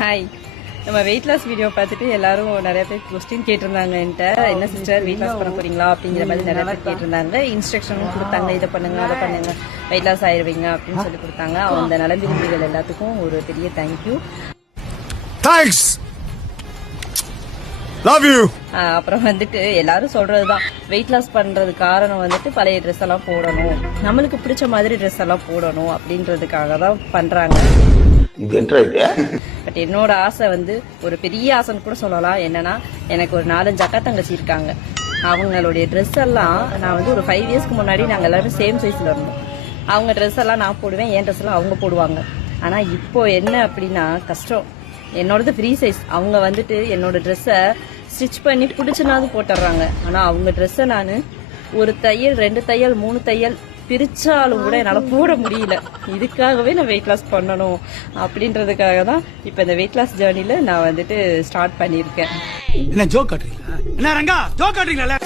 Hi, நம்ம weight loss video பார்த்துட்டு எல்லாரும் நிறைய பேர் கொஸ்டின் கேட்டிருந்தாங்க என்கிட்ட. என்ன சிஸ்டர் வெயிட் லாஸ் பண்ண போறீங்களா அப்படிங்கிற மாதிரி நிறைய பேர் கேட்டிருந்தாங்க. இன்ஸ்ட்ரக்ஷனும் கொடுத்தாங்க, இதை பண்ணுங்க அதை பண்ணுங்க, வெயிட் லாஸ் ஆயிடுவீங்க அப்படின்னு சொல்லி கொடுத்தாங்க. அந்த நல விரும்பிகள் எல்லாத்துக்கும் ஒரு பெரிய தேங்க்யூ. Thanks, love you. அப்புறம் வந்துட்டு எல்லாரும் சொல்றதுதான் வெயிட் லாஸ் பண்றது காரணம் வந்துட்டு பழைய ட்ரெஸ் எல்லாம் போடணும், நம்மளுக்கு பிடிச்ச மாதிரி ட்ரெஸ் எல்லாம் போடணும் அப்படின்றதுக்காக தான் பண்றாங்க. பட் என்னோட ஆசை வந்து ஒரு பெரிய ஆசைன்னு கூட சொல்லலாம். என்னன்னா, எனக்கு ஒரு 4-5 அக்கா தங்கச்சி இருக்காங்க. அவங்களுடைய ட்ரெஸ் எல்லாம் நான் வந்து ஒரு 5 இயர்ஸ்க்கு முன்னாடி நாங்கள் எல்லாரும் சேம் சைஸ்ல இருந்தோம். அவங்க ட்ரெஸ் எல்லாம் நான் போடுவேன், என் ட்ரெஸ் எல்லாம் அவங்க போடுவாங்க. ஆனா இப்போ என்ன அப்படின்னா கஷ்டம். என்னோடது ஃப்ரீ சைஸ், அவங்க வந்துட்டு என்னோட ட்ரெஸ்ஸை ஸ்டிச் பண்ணி பிடிச்சுனாது போட்டுடுறாங்க. ஆனா அவங்க ட்ரெஸ்ஸை நான் ஒரு தையல் 2 தையல் 3 தையல் பிரிச்சாலும் கூட என்னால போட முடியல. இதுக்காகவே நான் வெயிட் லாஸ் பண்ணணும் அப்படின்றதுக்காக தான் இப்ப இந்த வெயிட் லாஸ் ஜேர்னில நான் வந்துட்டு ஸ்டார்ட் பண்ணியிருக்கேன். என்ன ஜோக் காட்டுறீங்களா? என்ன ரங்கா ஜோக் காட்டுறீங்களா?